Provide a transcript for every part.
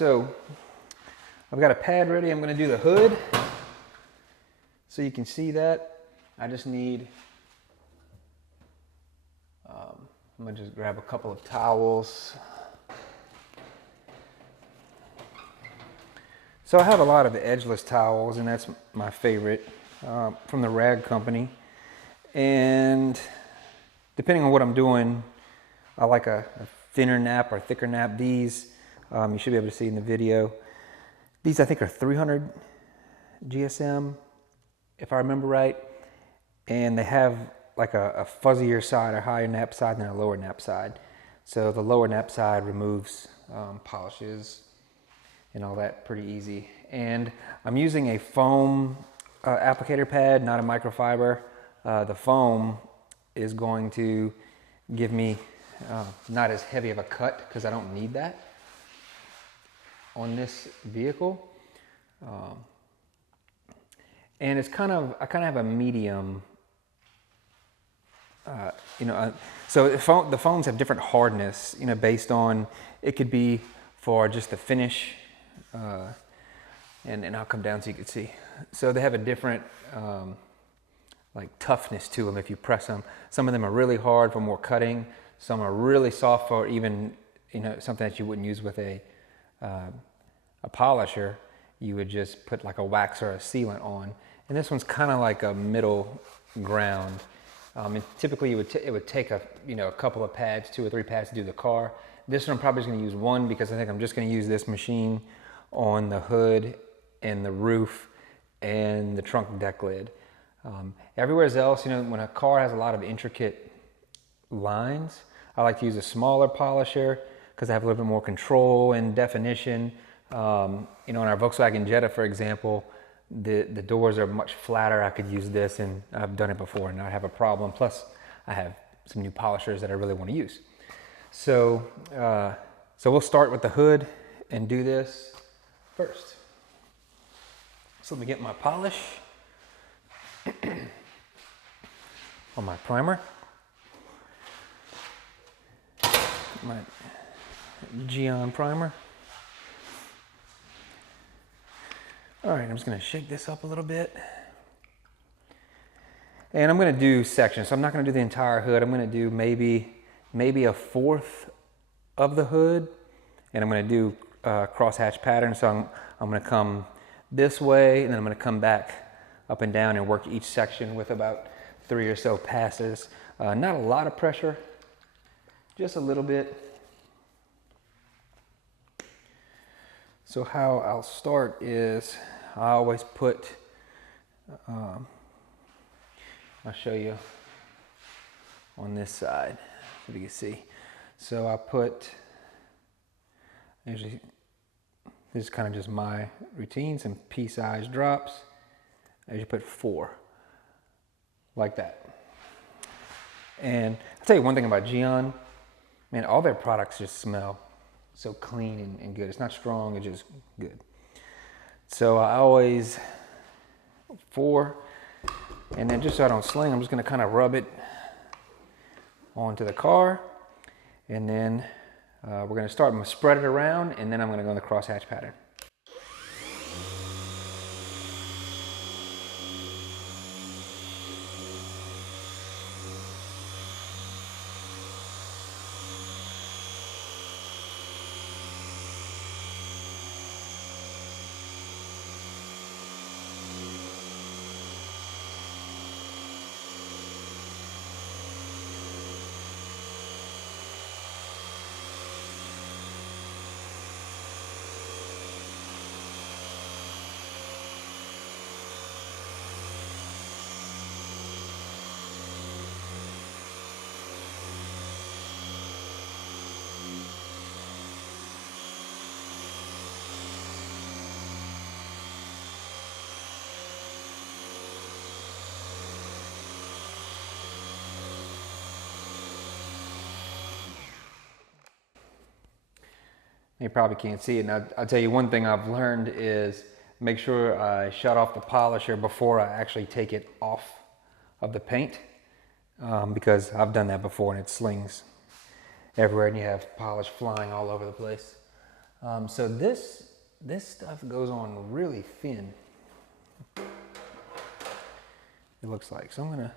so I've got a pad ready. I'm going to do the hood. So you can see that. I just need, I'm going to just grab a couple of towels. So I have a lot of edgeless towels, and that's my favorite from the rag company. And depending on what I'm doing, I like a thinner nap or thicker nap. These, you should be able to see in the video. These I think are 300 GSM, if I remember right. And they have like a fuzzier side, a higher nap side than a lower nap side. So the lower nap side removes polishes and all that pretty easy. And I'm using a foam applicator pad, not a microfiber. The foam is going to give me not as heavy of a cut because I don't need that on this vehicle. And it's I kind of have a medium, so the foams have different hardness, based on, it could be for just the finish, and I'll come down so you can see. So they have a different like toughness to them if you press them. Some of them are really hard for more cutting. Some are really soft for even, something that you wouldn't use with a polisher. You would just put like a wax or a sealant on. And this one's kind of like a middle ground. And typically it would take a couple of pads, 2 or 3 pads to do the car. This one I'm probably just going to use one because I think I'm just going to use this machine on the hood and the roof and the trunk deck lid. Everywhere else, when a car has a lot of intricate lines, I like to use a smaller polisher because I have a little bit more control and definition. In our Volkswagen Jetta, for example, the doors are much flatter. I could use this, and I've done it before and not have a problem. Plus, I have some new polishers that I really want to use. So, so we'll start with the hood and do this first. So let me get my polish on my primer. My Gyeon Primer. All right, I'm just going to shake this up a little bit. And I'm going to do sections. So I'm not going to do the entire hood. I'm going to do maybe a fourth of the hood. And I'm going to do crosshatch pattern. So I'm going to come this way, and then I'm going to come back up and down and work each section with about 3 or so passes. Not a lot of pressure, just a little bit. So how I'll start is I always put, I'll show you on this side so you can see. So I put, usually this is kind of just my routine, some pea-size drops. I usually put 4, like that. And I'll tell you one thing about Gyeon, man, all their products just smell so clean and good. It's not strong, it's just good. So I always 4, and then just so I don't sling, I'm just gonna kind of rub it onto the car. And then we're gonna start, I'm gonna spread it around, and then I'm gonna go in the crosshatch pattern. You probably can't see it. And I'll tell you one thing I've learned is make sure I shut off the polisher before I actually take it off of the paint, because I've done that before and it slings everywhere and you have polish flying all over the place. So this stuff goes on really thin. It looks like. So I'm gonna,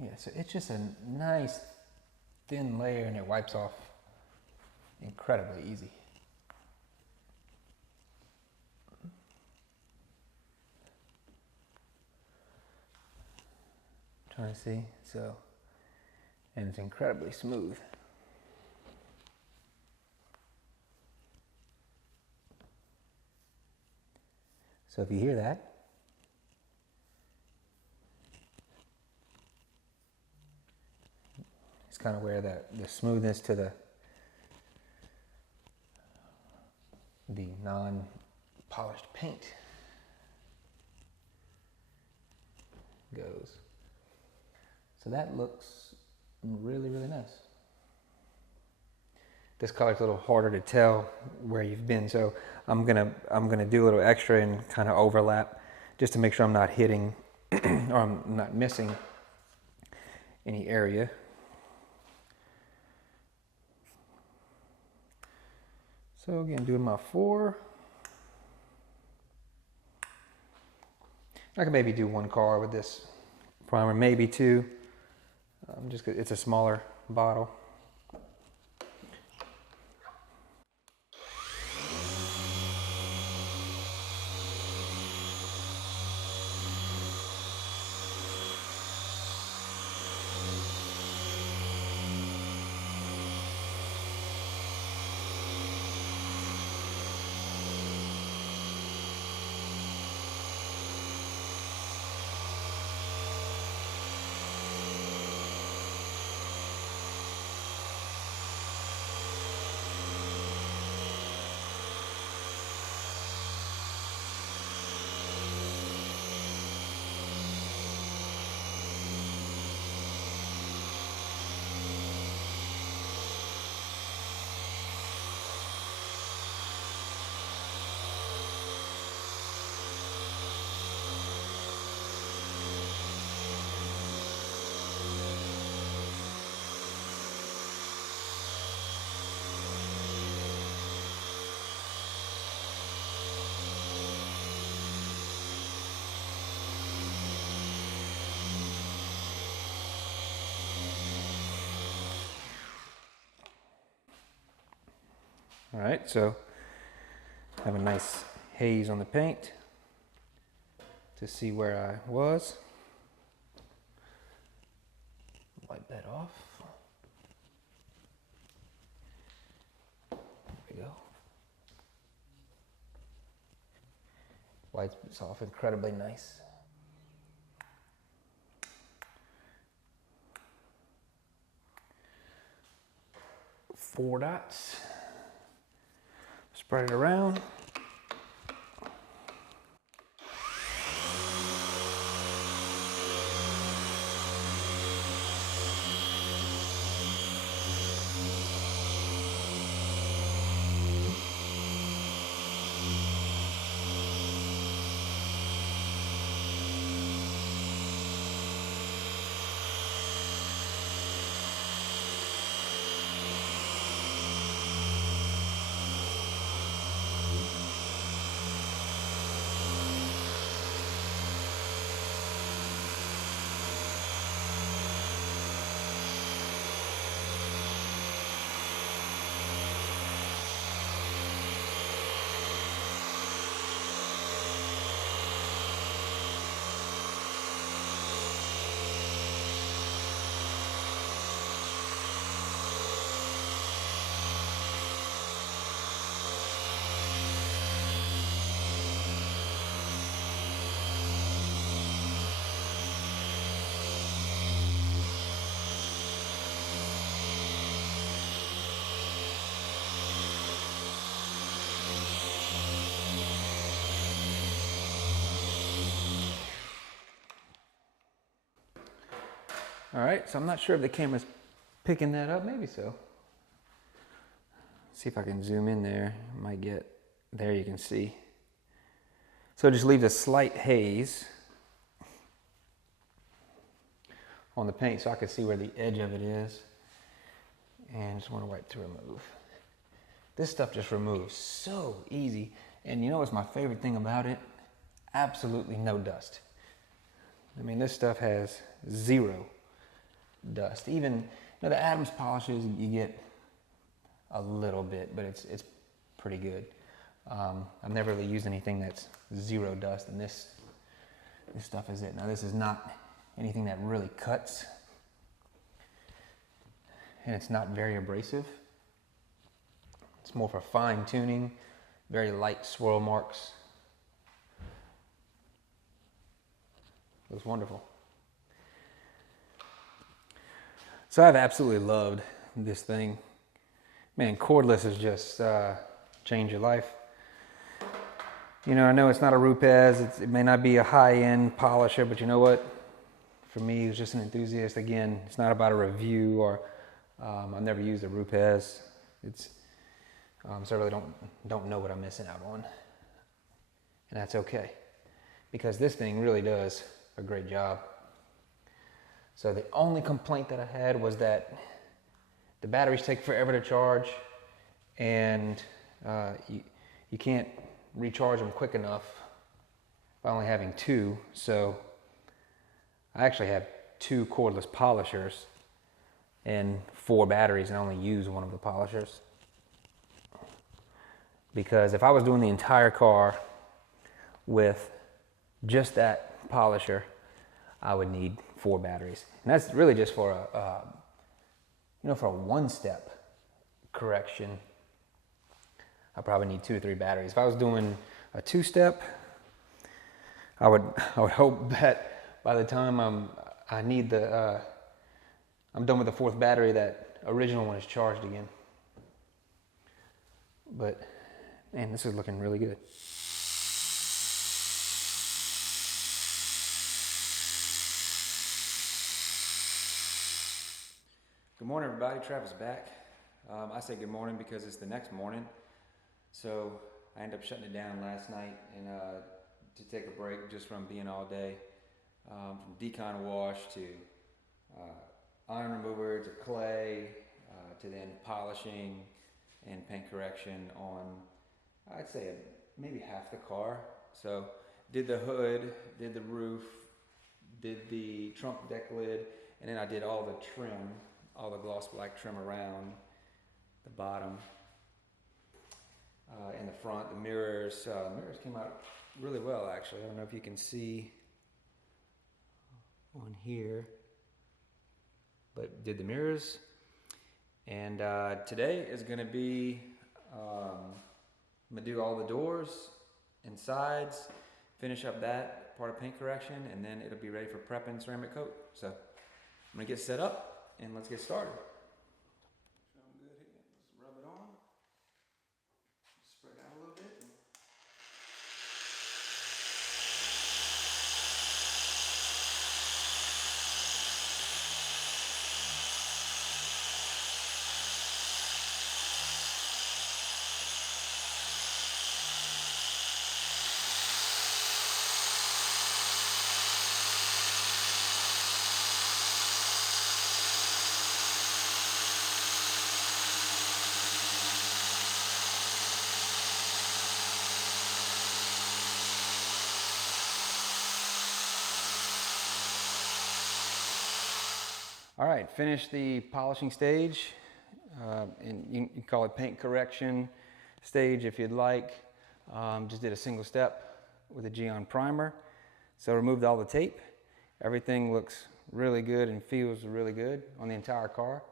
yeah, so it's just a nice thin layer and it wipes off incredibly easy. Trying to see, so, and it's incredibly smooth. So if you hear that, it's kind of where the smoothness to the non-polished paint goes. So that looks really, really nice. This color's a little harder to tell where you've been, so I'm gonna do a little extra and kind of overlap just to make sure I'm not hitting or I'm not missing any area. So again, doing my 4. I can maybe do 1 car with this primer, maybe 2. Just 'cause it's a smaller bottle. All right, so have a nice haze on the paint to see where I was. Wipe that off. There we go. Wipes this off incredibly nice. Four dots. Spread it around. All right, so I'm not sure if the camera's picking that up, maybe so. See if I can zoom in there. Might get, there you can see. So it just leaves a slight haze on the paint so I can see where the edge of it is. and just want to wipe to remove. This stuff just removes so easy. And you know what's my favorite thing about it? Absolutely no dust. I mean, this stuff has zero dust. Even, you know, the Adams polishes, you get a little bit, but it's pretty good. I've never really used anything that's zero dust, and this stuff is it. Now, this is not anything that really cuts, and it's not very abrasive. It's more for fine tuning, very light swirl marks. Looks wonderful. So I've absolutely loved this thing. Man, cordless has just changed your life. You know, I know it's not a Rupes, it may not be a high-end polisher, but you know what? For me, it's just an enthusiast. Again, it's not about a review, or I've never used a Rupes. So I really don't know what I'm missing out on. And that's okay, because this thing really does a great job. So the only complaint that I had was that the batteries take forever to charge, and you can't recharge them quick enough by only having two. So I actually have 2 cordless polishers and 4 batteries, and I only use one of the polishers. Because if I was doing the entire car with just that polisher, I would need 4 batteries. And that's really just for for a one-step correction. I probably need 2 to 3 batteries. If I was doing a 2-step, I would hope that by the time I'm done with the 4th battery, that original one is charged again. But man, this is looking really good. Good morning, everybody. Travis back. I say good morning because it's the next morning. So I ended up shutting it down last night and to take a break just from being all day, from decon wash to iron remover to clay to then polishing and paint correction on, I'd say, maybe half the car. So did the hood, did the roof, did the trunk deck lid, and then I did all the trim, all the gloss black trim around the bottom and the front. The mirrors came out really well, actually. I don't know if you can see on here, but did the mirrors. And today is going to be, I'm going to do all the doors and sides, finish up that part of paint correction, and then it'll be ready for prep and ceramic coat. So I'm going to get set up and let's get started. Good here. Let's rub it on. Spread out a little bit. All right, finished the polishing stage, and you can call it paint correction stage if you'd like. Just did a single step with a Gyeon Primer. So removed all the tape. Everything looks really good and feels really good on the entire car.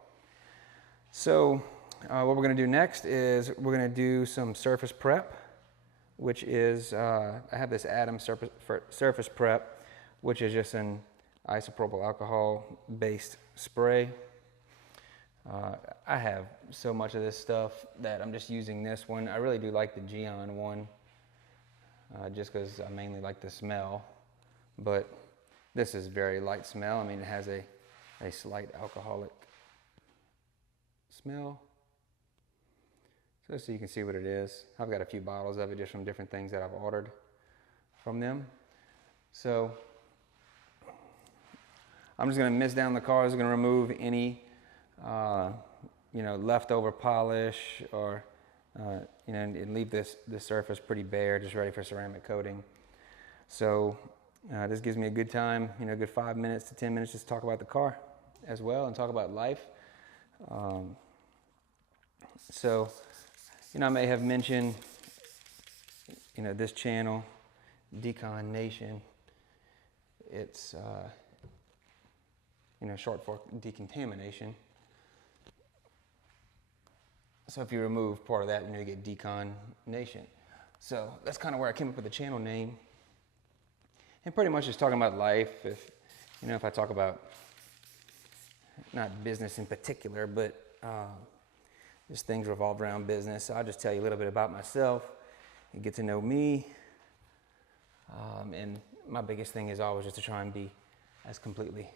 So what we're going to do next is we're going to do some surface prep, which is, I have this Adams surface prep, which is just an isopropyl alcohol based spray. I have so much of this stuff that I'm just using this one. I really do like the Gyeon one, just because I mainly like the smell, but this is very light smell. I mean, it has a slight alcoholic smell. So you can see what it is. I've got a few bottles of it just from different things that I've ordered from them. So I'm just going to mist down the car. I'm going to remove any, leftover polish, or and leave this surface pretty bare, just ready for ceramic coating. So this gives me a good time, a good 5 minutes to 10 minutes just to talk about the car as well and talk about life. So I may have mentioned this channel, Decon Nation. It's short for decontamination. So if you remove part of that, you get Decon Nation. So that's kind of where I came up with the channel name. And pretty much just talking about life. If I talk about not business in particular, but just things revolve around business. So I'll just tell you a little bit about myself and get to know me. And my biggest thing is always just to try and be as completely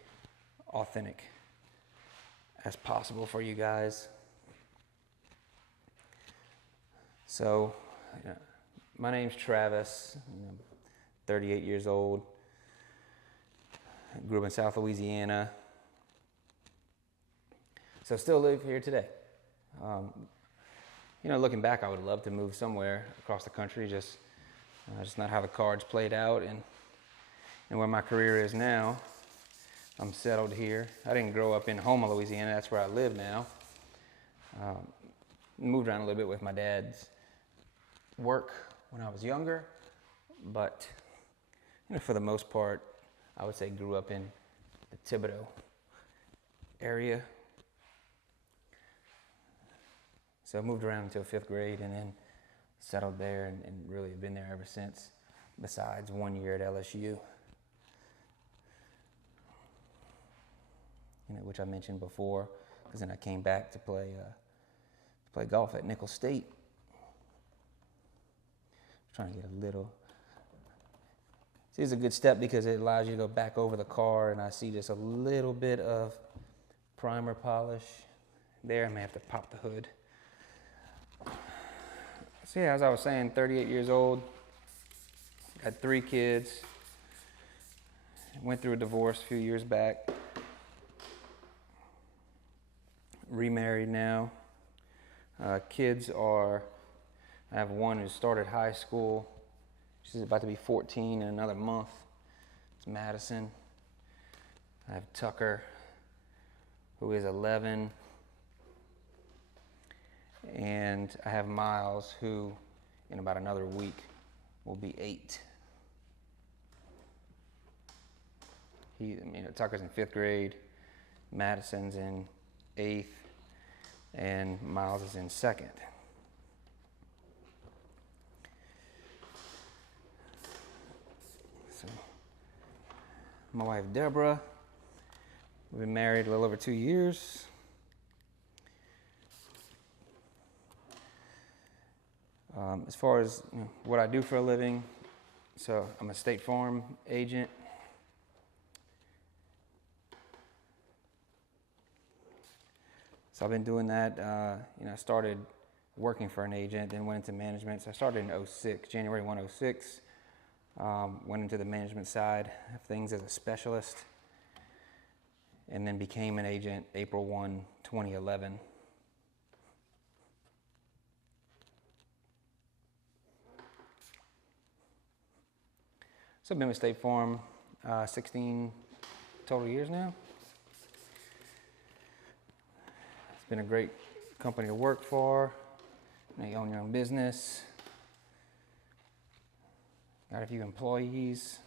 authentic as possible for you guys. So, my name's Travis. I'm 38 years old. I grew up in South Louisiana. So still live here today. Looking back, I would love to move somewhere across the country, just not how the cards played out, and where my career is now. I'm settled here. I didn't grow up in Houma, Louisiana. That's where I live now. Moved around a little bit with my dad's work when I was younger, but for the most part, I would say grew up in the Thibodeau area. So I moved around until 5th grade and then settled there and really have been there ever since, besides 1 year at LSU, which I mentioned before, because then I came back to play golf at Nicholls State. Trying to get a little. See, it's a good step because it allows you to go back over the car, and I see just a little bit of primer polish there. I may have to pop the hood. So yeah, as I was saying, 38 years old, got 3 kids, went through a divorce a few years back, remarried now. Kids are, I have one who started high school. She's about to be 14 in another month. It's Madison. I have Tucker, who is 11. And I have Miles, who in about another week will be 8. Tucker's in 5th grade, Madison's in 8th, and Miles is in 2nd. So, my wife Deborah, we've been married a little over 2 years. As far as what I do for a living, so I'm a State Farm agent. So I've been doing that. I started working for an agent, then went into management. So I started in 06, January 1, 06. Went into the management side of things as a specialist, and then became an agent April 1, 2011. So I've been with State Farm 16 total years now. It's been a great company to work for. You own your own business. Got a few employees.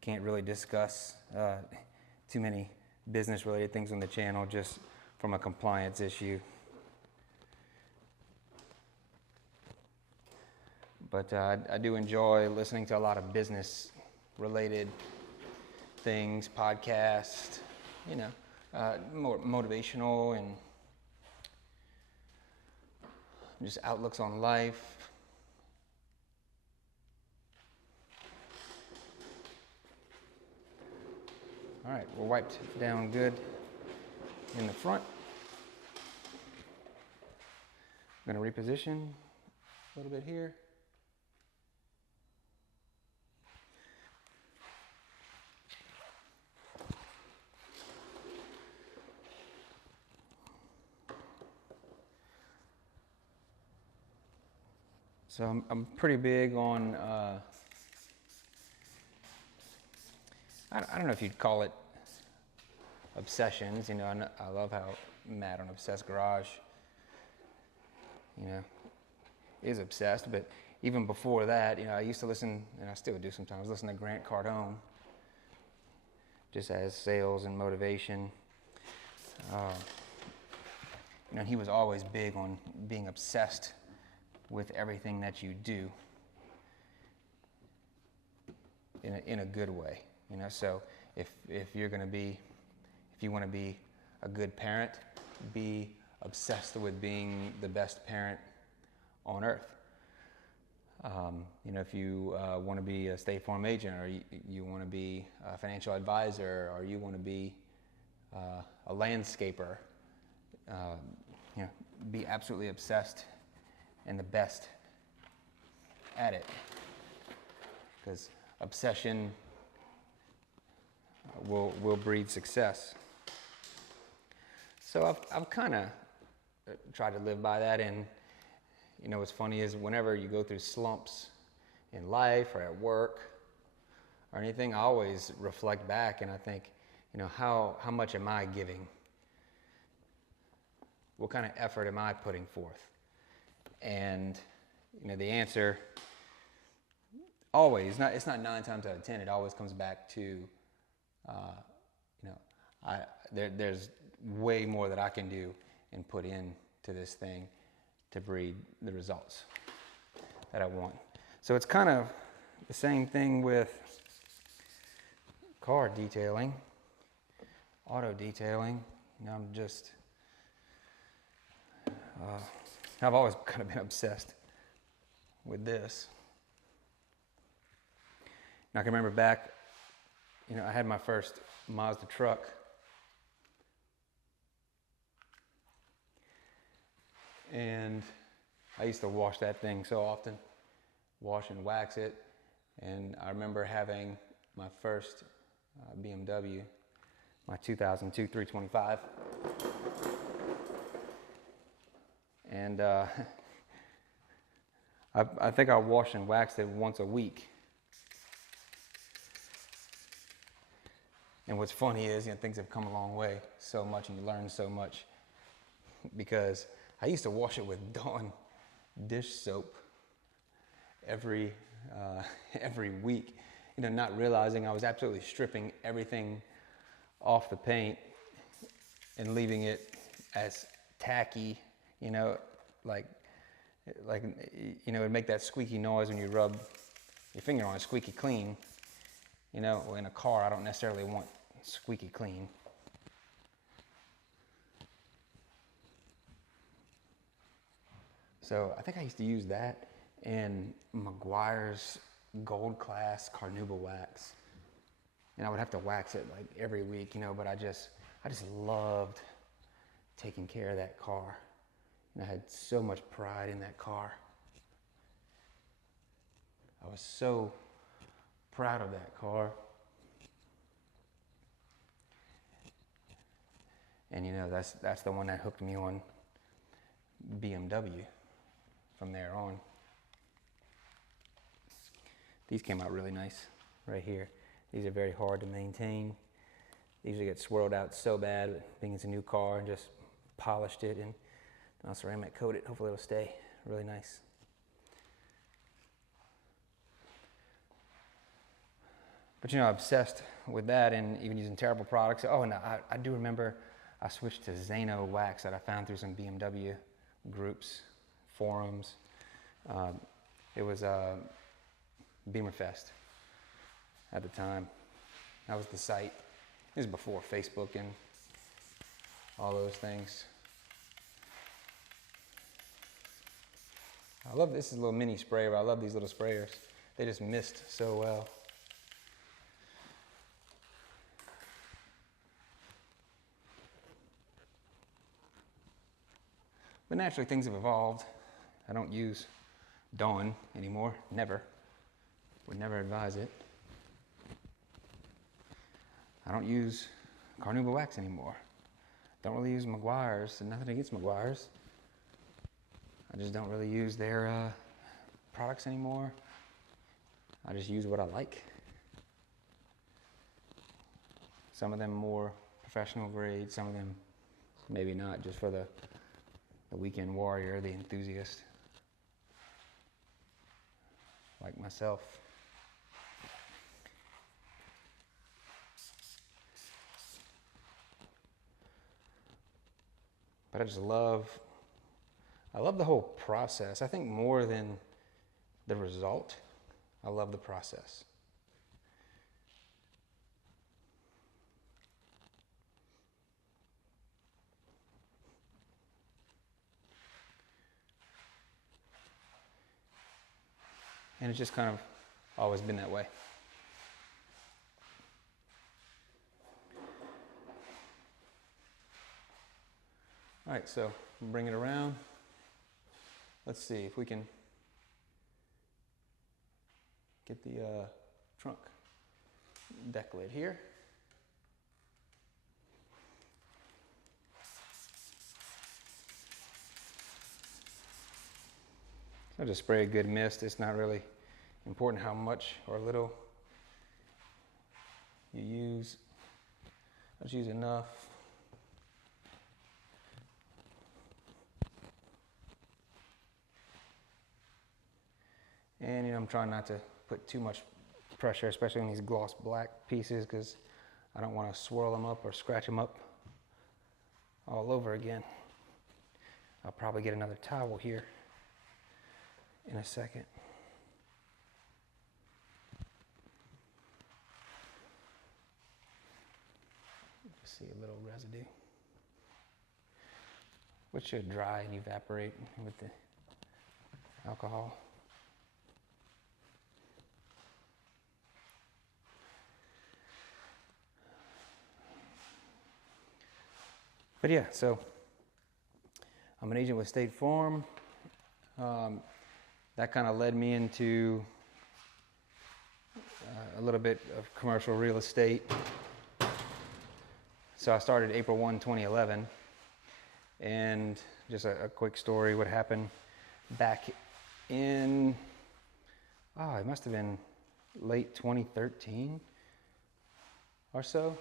Can't really discuss too many business-related things on the channel, just from a compliance issue. But I do enjoy listening to a lot of business-related things, podcasts, more motivational and just outlooks on life. All right, we're wiped down good in the front. I'm going to reposition a little bit here. So I'm pretty big on, I don't know if you'd call it obsessions. You know, I love how Matt on Obsessed Garage, you know, is obsessed. But even before that, you know, I used to listen, and I still do sometimes, listen to Grant Cardone, just as sales and motivation. You know, he was always big on being obsessed with everything that you do in a good way. You know, so if you want to be a good parent, be obsessed with being the best parent on earth. You know, if you want to be a State Farm agent, or you want to be a financial advisor, or you want to be a landscaper, you know, be absolutely obsessed and the best at it, because obsession will breed success. So I've kind of tried to live by that. And you know, what's funny is whenever you go through slumps in life or at work or anything, I always reflect back and I think, you know, how much am I giving? What kind of effort am I putting forth? And you know, the answer always, it's not 9 times out of 10, it always comes back to, you know, there's way more that I can do and put into this thing to breed the results that I want. So it's kind of the same thing with car detailing, auto detailing. You know, I've always kind of been obsessed with this. And I can remember back, you know, I had my first Mazda truck. And I used to wash that thing so often, wash and wax it. And I remember having my first BMW, my 2002 325. And I think I washed and waxed it once a week. And what's funny is, you know, things have come a long way so much, and you learn so much, because I used to wash it with Dawn dish soap every week, you know, not realizing I was absolutely stripping everything off the paint and leaving it as tacky, you know, like you know, it'd make that squeaky noise when you rub your finger on it, squeaky clean. You know, in a car, I don't necessarily want squeaky clean. So I think I used to use that and Meguiar's Gold Class Carnauba wax. And I would have to wax it like every week, you know, but I just loved taking care of that car. And I had so much pride in that car. I was so proud of that car. And you know, that's the one that hooked me on BMW from there on. These came out really nice right here. These are very hard to maintain. They usually get swirled out so bad, but being it's a new car, and just polished it and I'll ceramic coat it. Hopefully it'll stay really nice. But you know, I'm obsessed with that, and even using terrible products. Oh, and I do remember I switched to Zano wax that I found through some BMW groups, forums. It was Beamerfest at the time. That was the site. This is before Facebook and all those things. I love this is a little mini sprayer. I love these little sprayers. They just mist so well. But naturally, things have evolved. I don't use Dawn anymore. Never. Would never advise it. I don't use Carnauba wax anymore. Don't really use Meguiar's, and nothing against Meguiar's. I just don't really use their products anymore. I just use what I like. Some of them more professional grade, some of them maybe not, just for the weekend warrior, the enthusiast, like myself. But I love the whole process. I think more than the result, I love the process. And it's just kind of always been that way. All right, so bring it around. Let's see if we can get the trunk deck lid here. I'll just spray a good mist. It's not really important how much or little you use. I'll just use enough. And I'm trying not to put too much pressure, especially on these gloss black pieces, because I don't want to swirl them up or scratch them up all over again. I'll probably get another towel here in a second. See a little residue, which should dry and evaporate with the alcohol. But yeah, so I'm an agent with State Farm. That kind of led me into a little bit of commercial real estate. So I started April 1, 2011. And just a quick story, what happened back in, it must have been late 2013 or so.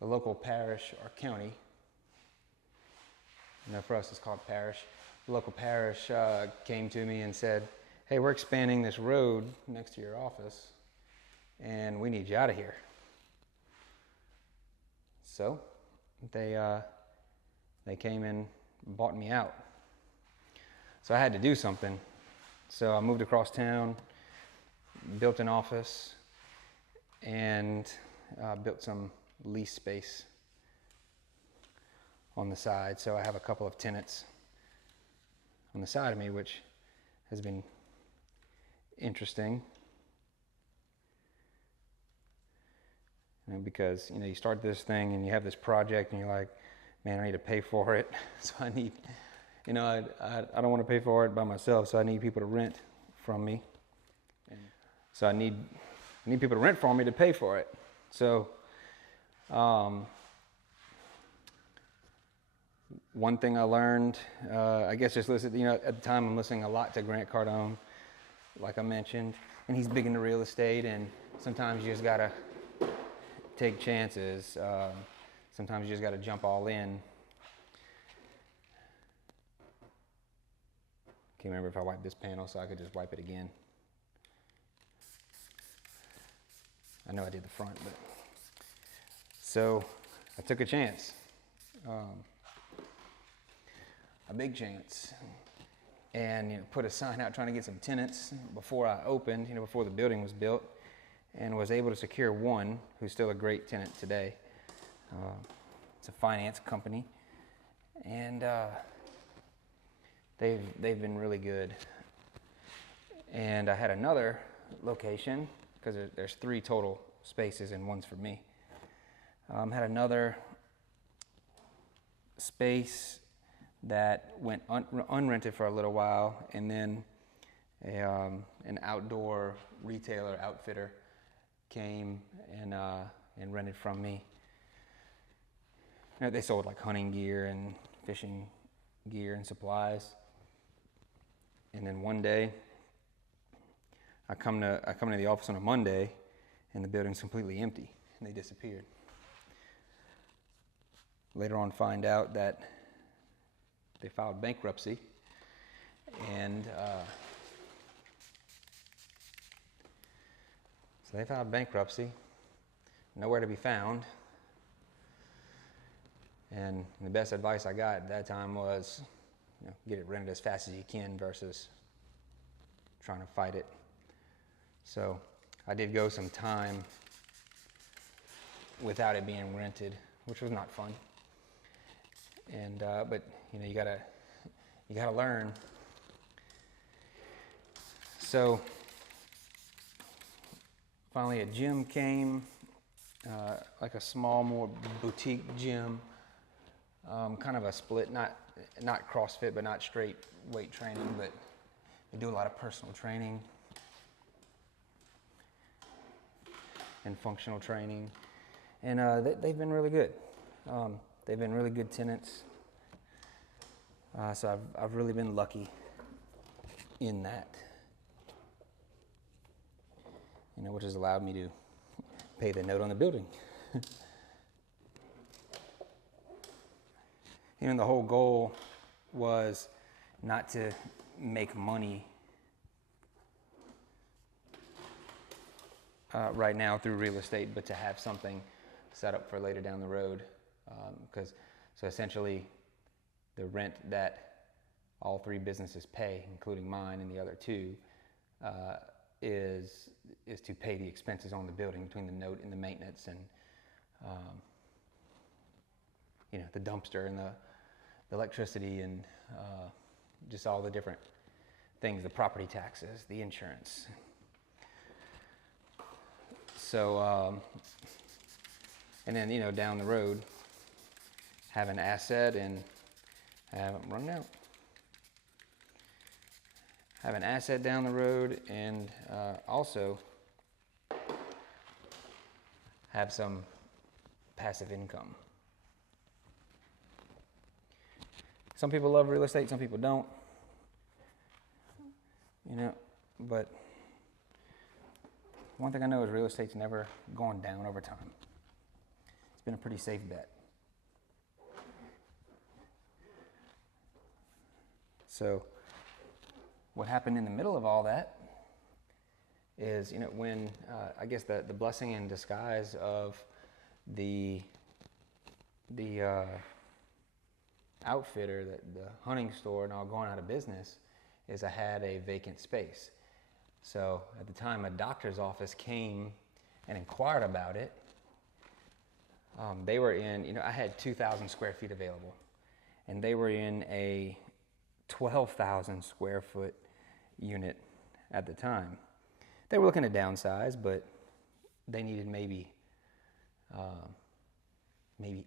The local parish or county, for us it's called parish. The local parish came to me and said, hey, we're expanding this road next to your office and we need you out of here. So they came and bought me out. So I had to do something. So I moved across town, built an office, and built some lease space on the side. So I have a couple of tenants on the side of me, which has been interesting. Because you start this thing and you have this project and you're like, man, I need to pay for it. So I need, I don't want to pay for it by myself, so I need people to rent from me. So I need people to rent from me to pay for it. So one thing I learned, I guess just listen, at the time I'm listening a lot to Grant Cardone, like I mentioned, and he's big into real estate, and sometimes you just gotta take chances. Sometimes you just gotta jump all in. Can't remember if I wiped this panel, so I could just wipe it again. I know I did the front, but so I took a chance. A big chance, and put a sign out trying to get some tenants before I opened, before the building was built, and was able to secure one who's still a great tenant today. It's a finance company, and they've been really good. And I had another location, because there's 3 total spaces and one's for me. Had another space that went unrented for a little while, and then an outdoor retailer outfitter came and rented from me. They sold like hunting gear and fishing gear and supplies. And then one day I come to the office on a Monday, and the building's completely empty, and they disappeared. Later on, find out that they filed bankruptcy, and so they filed bankruptcy, nowhere to be found. And the best advice I got at that time was, get it rented as fast as you can versus trying to fight it. So I did go some time without it being rented, which was not fun. And but you gotta learn. So finally, a gym came, like a small, more boutique gym, kind of a split, not CrossFit, but not straight weight training, but they do a lot of personal training and functional training, and they've been really good. They've been really good tenants, so I've really been lucky in that, which has allowed me to pay the note on the building. The whole goal was not to make money right now through real estate, but to have something set up for later down the road. So essentially, the rent that all three businesses pay, including mine and the other two, is to pay the expenses on the building between the note and the maintenance and the dumpster and the electricity and just all the different things, the property taxes, the insurance. So, and then, down the road, have an asset and have them run out. Have an asset down the road and also have some passive income. Some people love real estate, some people don't. But one thing I know is real estate's never gone down over time. It's been a pretty safe bet. So what happened in the middle of all that is, when I guess the blessing in disguise of the outfitter, the hunting store and all going out of business, is I had a vacant space. So at the time, a doctor's office came and inquired about it. They were in, I had 2,000 square feet available, and they were in a 12,000 square foot unit at the time. They were looking to downsize, but they needed maybe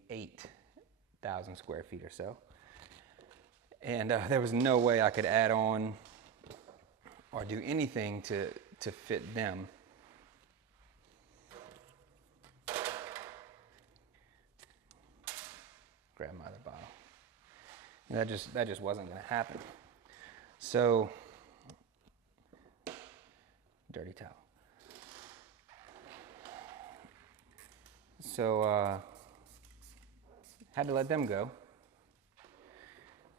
8,000 square feet or so. And there was no way I could add on or do anything to fit them. Grab my other bottle. And that just wasn't going to happen. So, dirty towel. So, had to let them go.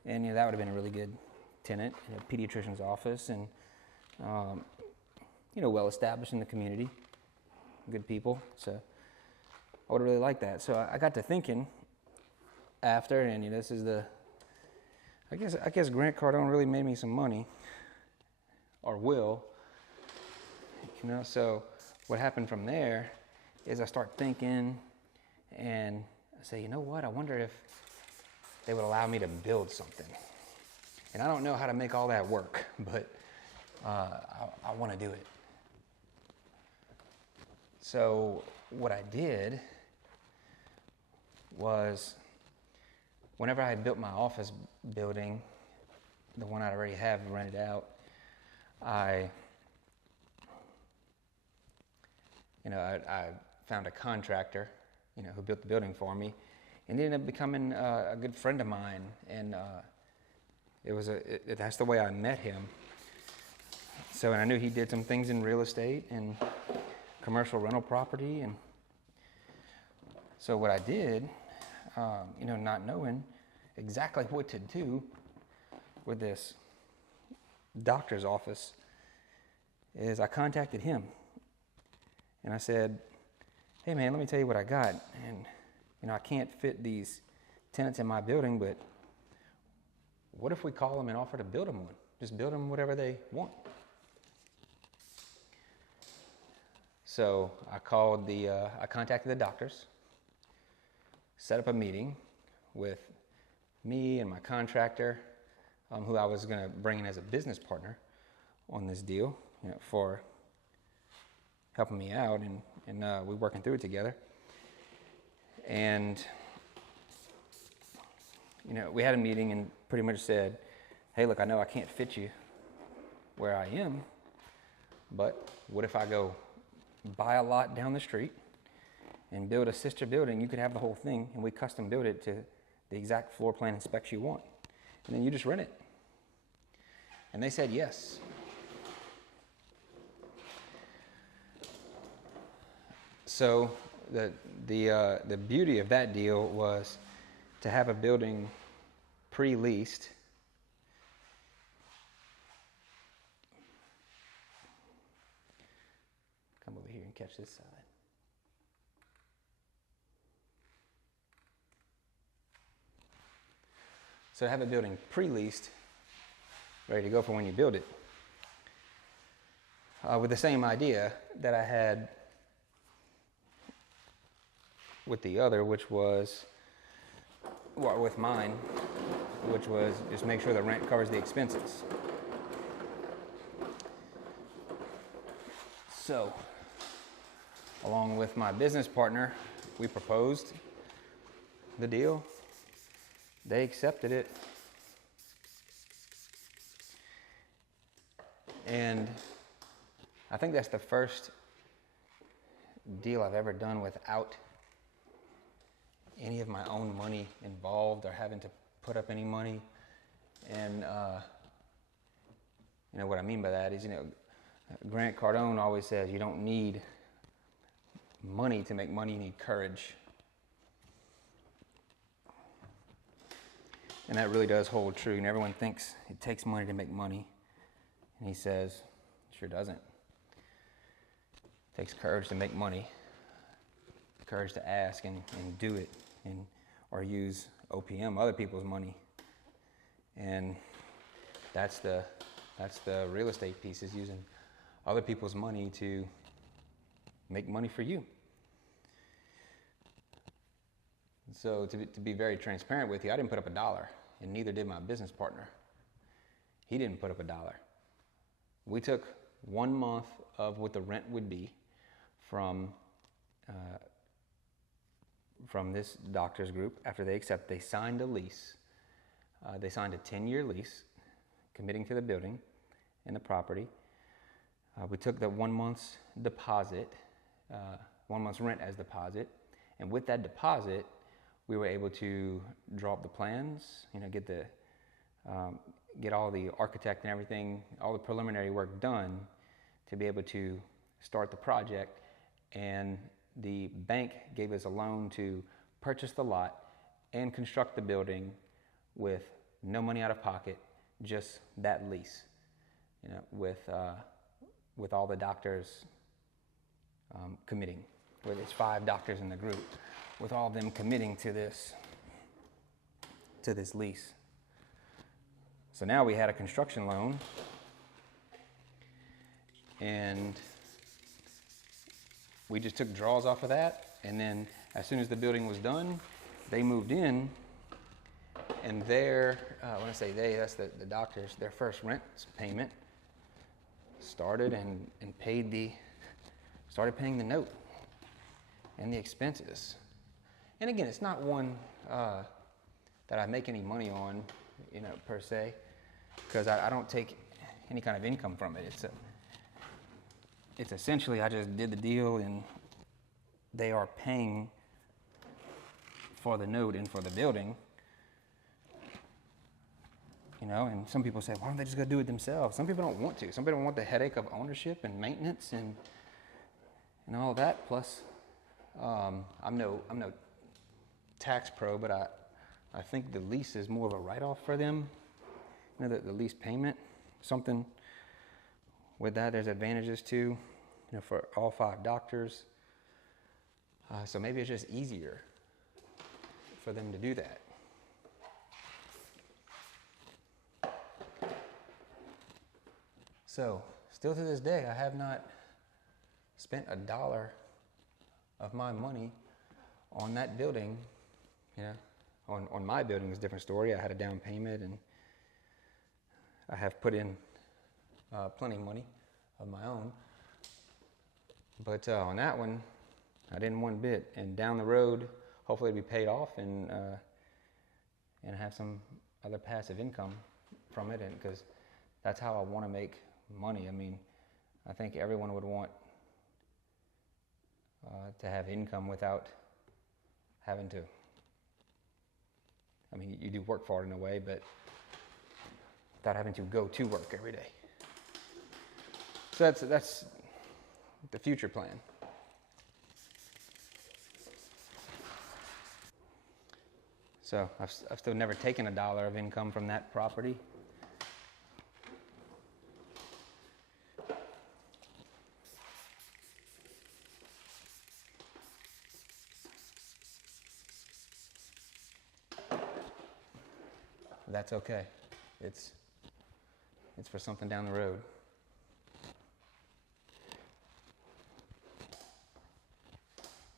And that would have been a really good tenant in a pediatrician's office, and well established in the community, good people. So I would have really liked that. So I got to thinking after, and this is I guess Grant Cardone really made me some money, or will. So what happened from there is I start thinking, and I say, what? I wonder if they would allow me to build something. And I don't know how to make all that work, but I want to do it. So what I did was, whenever I had built my office building, the one I already have rented out, I found a contractor, who built the building for me, and ended up becoming a good friend of mine. And that's the way I met him. So, and I knew he did some things in real estate and commercial rental property. And so what I did, not knowing exactly what to do with this doctor's office, is I contacted him and I said, hey man, let me tell you what I got. And, I can't fit these tenants in my building, but what if we call them and offer to build them one? Just build them whatever they want. So I contacted the doctors, set up a meeting with me and my contractor, who I was going to bring in as a business partner on this deal, for helping me out, and we're working through it together. And, we had a meeting and pretty much said, hey, look, I know I can't fit you where I am, but what if I go buy a lot down the street and build a sister building? You could have the whole thing, and we custom build it to the exact floor plan and specs you want. And then you just rent it. And they said yes. So the beauty of that deal was to have a building pre-leased. Come over here and catch this side. So have a building pre-leased, ready to go for when you build it. With the same idea that I had with the other, with mine, which was just make sure the rent covers the expenses. So, along with my business partner, we proposed the deal. They accepted it. And I think that's the first deal I've ever done without any of my own money involved or having to put up any money. And what I mean by that is, Grant Cardone always says you don't need money to make money, you need courage. And that really does hold true. And everyone thinks it takes money to make money. And he says, it sure doesn't. It takes courage to make money, courage to ask and do it, or use OPM, other people's money. And that's the real estate piece, is using other people's money to make money for you. So to be very transparent with you, I didn't put up $1, and neither did my business partner. He didn't put up $1. We took 1 month of what the rent would be from this doctor's group. After they signed a lease. They signed a 10-year lease, committing to the building and the property. We took the 1 month's deposit, 1 month's rent as deposit, and with that deposit, we were able to draw up the plans, get all the architect and everything, all the preliminary work done to be able to start the project. And the bank gave us a loan to purchase the lot and construct the building with no money out of pocket, just that lease, with all the doctors committing. Where there's 5 doctors in the group, with all of them committing to this lease. So now we had a construction loan, and we just took draws off of that. And then as soon as the building was done, they moved in, and when I say they, that's the doctors, their first rent payment started and started paying the note and the expenses. And again, it's not one that I make any money on, per se, because I don't take any kind of income from it. It's essentially, I just did the deal and they are paying for the note and for the building. You know, and some people say, why don't they just go do it themselves? Some people don't want to. Some people don't want the headache of ownership and maintenance and all that. Plus, I'm no tax pro, but I think the lease is more of a write-off for them. You know, the lease payment, something with that. There's advantages too, you know, for all 5 doctors. So maybe it's just easier for them to do that. So, still to this day, I have not spent $1 of my money on that building. You know, on my building is a different story. I had a down payment and I have put in plenty of money of my own. But on that one, I didn't one bit. And down the road, hopefully it'll be paid off and have some other passive income from it. And because that's how I want to make money. I mean, I think everyone would want to have income without having to. I mean, you do work for it in a way, but without having to go to work every day. So that's the future plan. So I've still never taken $1 of income from that property. That's okay. It's for something down the road.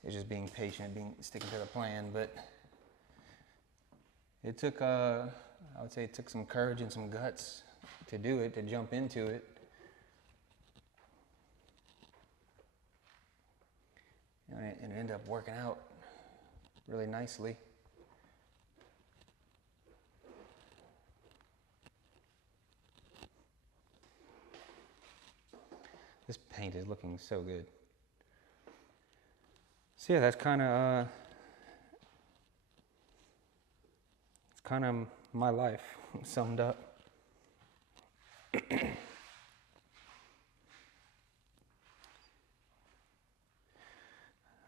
It's just being patient, sticking to the plan. But it took, I would say, it took some courage and some guts to do it, to jump into it. And it ended up working out really nicely. This paint is looking so good. So yeah, that's kind of it's kind of my life summed up. I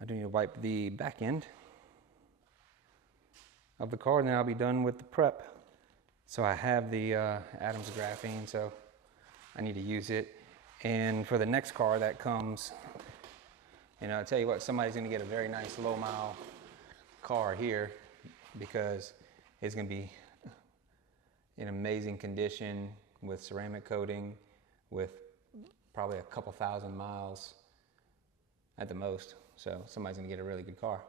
do need to wipe the back end of the car, and then I'll be done with the prep. So I have the Adams graphene, so I need to use it. And for the next car that comes, you know, I tell you what, somebody's going to get a very nice low mile car here because it's going to be in amazing condition with ceramic coating, with probably a couple thousand miles at the most. So somebody's going to get a really good car.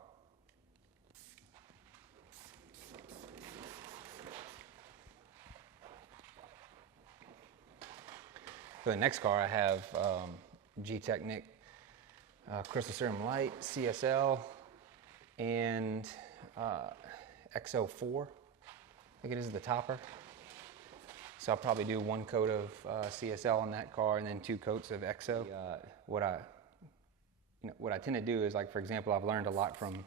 For the next car, I have G-Technic Crystal Serum Light, CSL, and XO4. I think it is the topper. So I'll probably do 1 coat of CSL on that car and then 2 coats of XO. What I tend to do is, like, for example, I've learned a lot from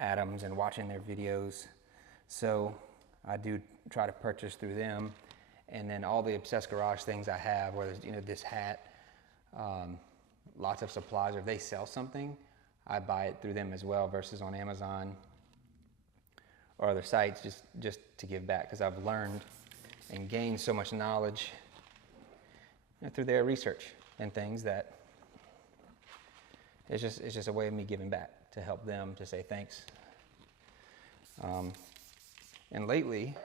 Adams and watching their videos. So I do try to purchase through them. And then all the Obsessed Garage things I have, whether it's, you know, this hat, lots of supplies, or if they sell something, I buy it through them as well versus on Amazon or other sites, just to give back, because I've learned and gained so much knowledge, you know, through their research and things, that it's just a way of me giving back to help them, to say thanks. And lately,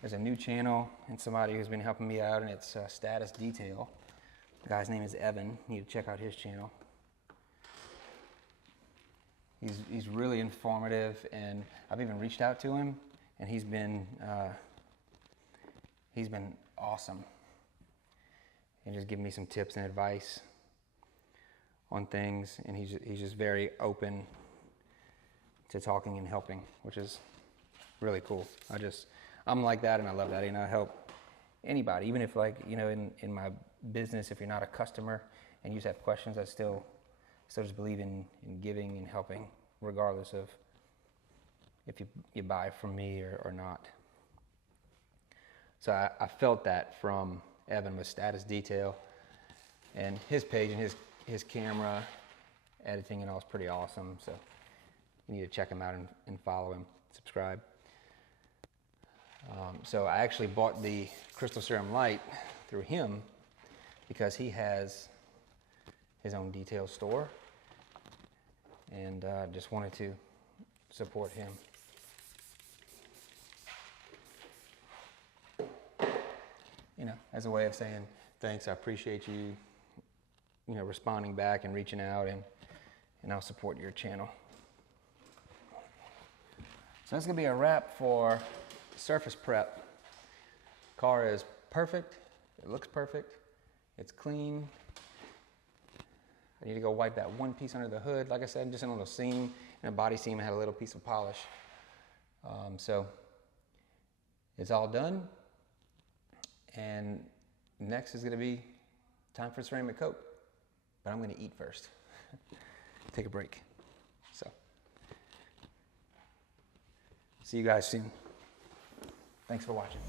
there's a new channel and somebody who's been helping me out, and it's Status Detail. The guy's name is Evan. You need to check out his channel. He's really informative, and I've even reached out to him, and he's been awesome, and just giving me some tips and advice on things. And he's just very open to talking and helping, which is really cool. I'm like that, and I love that. You know, I help anybody, even if, like, you know, in my business, if you're not a customer and you just have questions, I still just believe in giving and helping, regardless of if you buy from me or not. So I felt that from Evan with Status Detail, and his page and his camera editing and all is pretty awesome. So you need to check him out and follow him, subscribe. So I actually bought the Crystal Serum Light through him because he has his own detail store, and just wanted to support him. You know, as a way of saying thanks. I appreciate you, you know, responding back and reaching out, and I'll support your channel. So that's gonna be a wrap for surface prep. Car is perfect. It looks perfect. It's clean. I need to go wipe that one piece under the hood. Like I said, just in a little seam, and a body seam had a little piece of polish. So it's all done. And next is gonna be time for ceramic coat. But I'm gonna eat first. Take a break. So, see you guys soon. Thanks for watching.